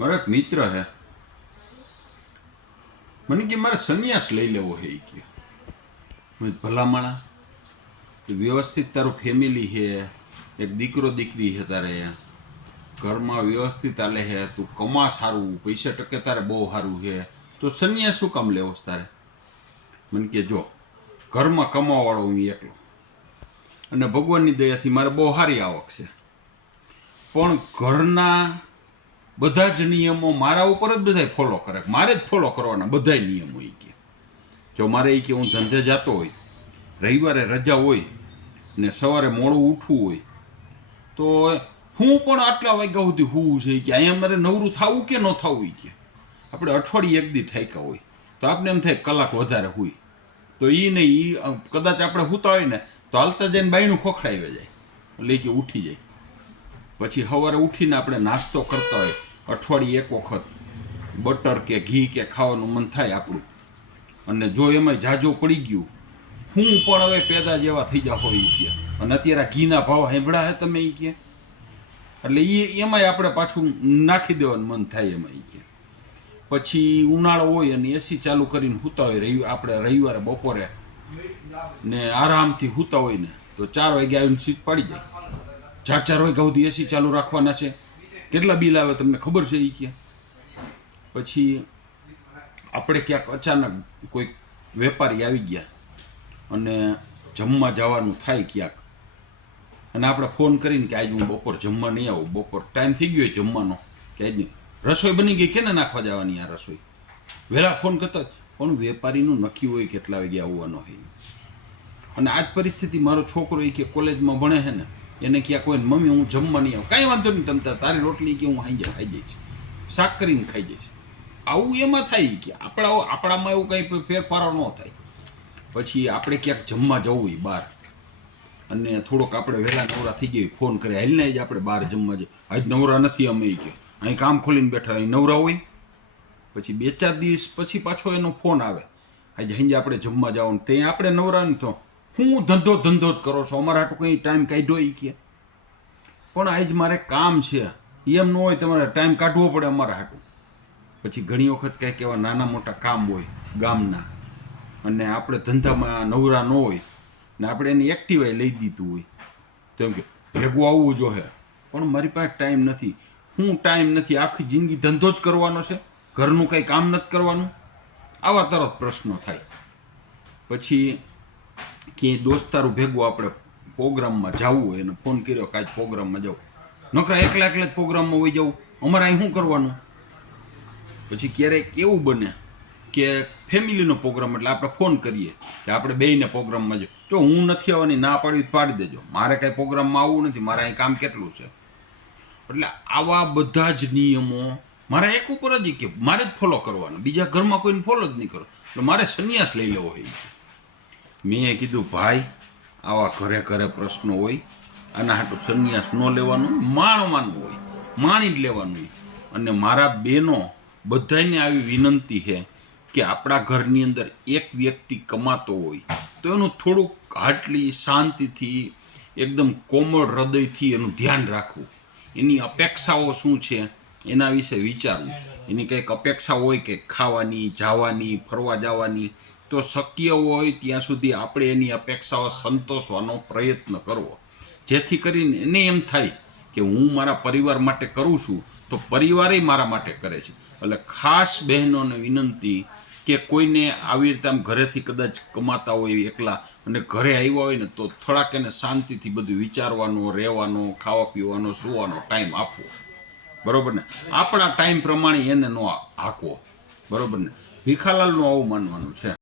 મારો એક મિત્ર હે, મને કે મારે સંન્યાસ લઈ લેવો હે એ કે ભલામણા વ્યવસ્થિત તારું ફેમિલી હે, એક દીકરો દીકરી હે, તારે ઘરમાં વ્યવસ્થિત હાલે હે, તું કમા સારું, પૈસા ટકે તારે બહુ સારું હે, તો સંન્યાસ શું કામ લેવો તારે? મને કે જો ઘરમાં કમાવાવાળો હું એકલો, અને ભગવાનની દયાથી મારે બહુ સારી આવક છે, પણ ઘરના બધા જ નિયમો મારા ઉપર જ બધા ફોલો કરે, મારે જ ફોલો કરવાના બધા નિયમો. એ કે જો મારે એ કે હું ધંધે જતો હોય, રવિવારે રજા હોય ને સવારે મોડું ઉઠવું હોય, તો હું પણ આટલા વાગ્યા સુધી હોવું છે કે અહીંયા મારે નવરું થવું કે ન થવું. એ કે આપણે અઠવાડિયે એક દી થાક્યા હોય તો આપણે એમ થાય કલાક વધારે હોય, તો એ નહીં, એ કદાચ આપણે સૂતા હોય ને તો હાલતા જઈને બાયણું ખોખડાવી જાય, એટલે કે ઉઠી જાય. પછી સવારે ઉઠીને આપણે નાસ્તો કરતા હોય, અઠવાડિયે એક વખત બટર કે ઘી કે ખાવાનું મન થાય આપણું, અને જો એમાં જાજો પડી ગયું, હું પણ હવે પેદા જેવા થઈ જા હોય એ કે, અને અત્યારે ઘીના ભાવ સાંભળ્યા હે તમે? એ કે એટલે એમાંય આપણે પાછું નાખી દેવાનું મન થાય એમાં. એ કે પછી ઉનાળો હોય અને એસી ચાલુ કરીને સૂતા હોય, આપણે રવિવારે બપોરે ને આરામથી સૂતા હોય ને તો 4 વાગે આવીને સીટ પાડી જાય. 4 વાગ્યા સુધી એસી ચાલુ રાખવાના છે, કેટલા બિલ આવે તમને ખબર છે? એ કે પછી આપણે ક્યાંક અચાનક કોઈ વેપારી આવી ગયા અને જમવા જવાનું થાય ક્યાંક, અને આપણે ફોન કરીને કે આજે હું બપોર જમવા નહીં આવું, બપોર ટાઈમ થઈ ગયો જમવાનો, કે આજ રસોઈ બની ગઈ, કેને નાખવા જવાની આ રસોઈ? વહેલા ફોન કરતા, પણ વેપારીનું નક્કી હોય કેટલા વાગે આવવાનો હોય. અને આ જ પરિસ્થિતિ મારો છોકરો એ કે કોલેજમાં ભણે છે ને, એને ક્યાં કોઈ મમ્મી હું જમવા નહીં આવું, કાંઈ વાંધો નહીં, તમતા તારી રોટલી કે હું હાંજે ખાઈ જઈશ, શાક કરીને ખાઈ જઈશ. આવું એમાં થાય કે આપણામાં એવું કંઈ ફેરફારો ન થાય. પછી આપણે ક્યાંક જમવા જવું હોય બહાર, અને થોડોક આપણે વહેલા નવરા થઈ ગઈ, ફોન કરે હાલને જ આપણે બહાર જમવા જઈએ, આજ નવરા નથી અમે કે અહીં કામ ખોલીને બેઠા અહીં નવરા હોય. પછી 2-4 દિવસ પછી પાછો એનો ફોન આવે, આજે હાંજે આપણે જમવા જવાનું, ત્યાં આપણે નવરા ને તો હું ધંધો જ કરો છો, અમારા હાટું કંઈ ટાઈમ કાઢ્યો? એ કે પણ આજ મારે કામ છે, એમ ન હોય, તમારે ટાઈમ કાઢવો પડે અમારા હાટું. પછી ઘણી વખત કંઈક એવા નાના મોટા કામ હોય ગામના, અને આપણે ધંધામાં નવરા ન હોય ને આપણે એને એક્ટિવાય લઈ દીધું હોય, તો એમ કે ભેગું આવવું જોઈએ, પણ મારી પાસે ટાઈમ નથી. હું ટાઈમ નથી, આખી જિંદગી ધંધો જ કરવાનો છે, ઘરનું કંઈ કામ નથી કરવાનું? આવા તરત પ્રશ્નો થાય. પછી ક્યાંય દોસ્તારું ભેગું આપણે પ્રોગ્રામમાં જવું હોય, એને ફોન કર્યો કે આજ પ્રોગ્રામમાં જાઉં, નકરા એકલા જ પ્રોગ્રામમાં હોઈ જવું, અમારે અહીં શું કરવાનું? પછી ક્યારેક એવું બને કે ફેમિલીનો પ્રોગ્રામ, એટલે આપણે ફોન કરીએ કે આપણે બેયને પ્રોગ્રામમાં જાઓ, જો હું નથી આવવાની ના પાડી દેજો, મારે કાંઈ પ્રોગ્રામમાં આવવું નથી, મારે અહીં કામ કેટલું છે. એટલે આવા બધા જ નિયમો મારા એક ઉપર જ કે મારે જ ફોલો કરવાના, બીજા ઘરમાં કોઈને ફોલો જ નહીં કરો, એટલે મારે સંન્યાસ લઈ લેવો હોય. મેં કીધું ભાઈ, આવા ઘરે ઘરે પ્રશ્નો હોય, આના હાટું સંન્યાસ ન લેવાનું, માણવાનું હોય, માણી જ લેવાનું હોય. અને મારા બહેનો બધાને આવી વિનંતી છે કે આપણા ઘરની અંદર એક વ્યક્તિ કમાતો હોય તો એનું થોડુંક હાટલી શાંતિથી, એકદમ કોમળ હૃદયથી એનું ધ્યાન રાખવું, એની અપેક્ષાઓ શું છે એના વિશે વિચારવું. એની કંઈક અપેક્ષા હોય કે ખાવાની, જવાની, ફરવા જવાની, તો શક્ય હોય ત્યાં સુધી આપણે એની અપેક્ષાઓ સંતોષવાનો પ્રયત્ન કરવો, જેથી કરીને એને એમ થાય કે હું મારા પરિવાર માટે કરું છું તો પરિવારે મારા માટે કરે છે. એટલે ખાસ બહેનોને વિનંતી કે કોઈને આવી રીતે આમ ઘરેથી કદાચ કમાતા હોય એકલા અને ઘરે આવ્યા હોય ને, તો થોડાક એને શાંતિથી બધું વિચારવાનો, રહેવાનો, ખાવા પીવાનો, સુવાનો ટાઈમ આપવો, બરાબર ને? આપણા ટાઈમ પ્રમાણે એને ન હાંકવો, બરાબર ને? ભીખાલાલનું આવું માનવાનું છે.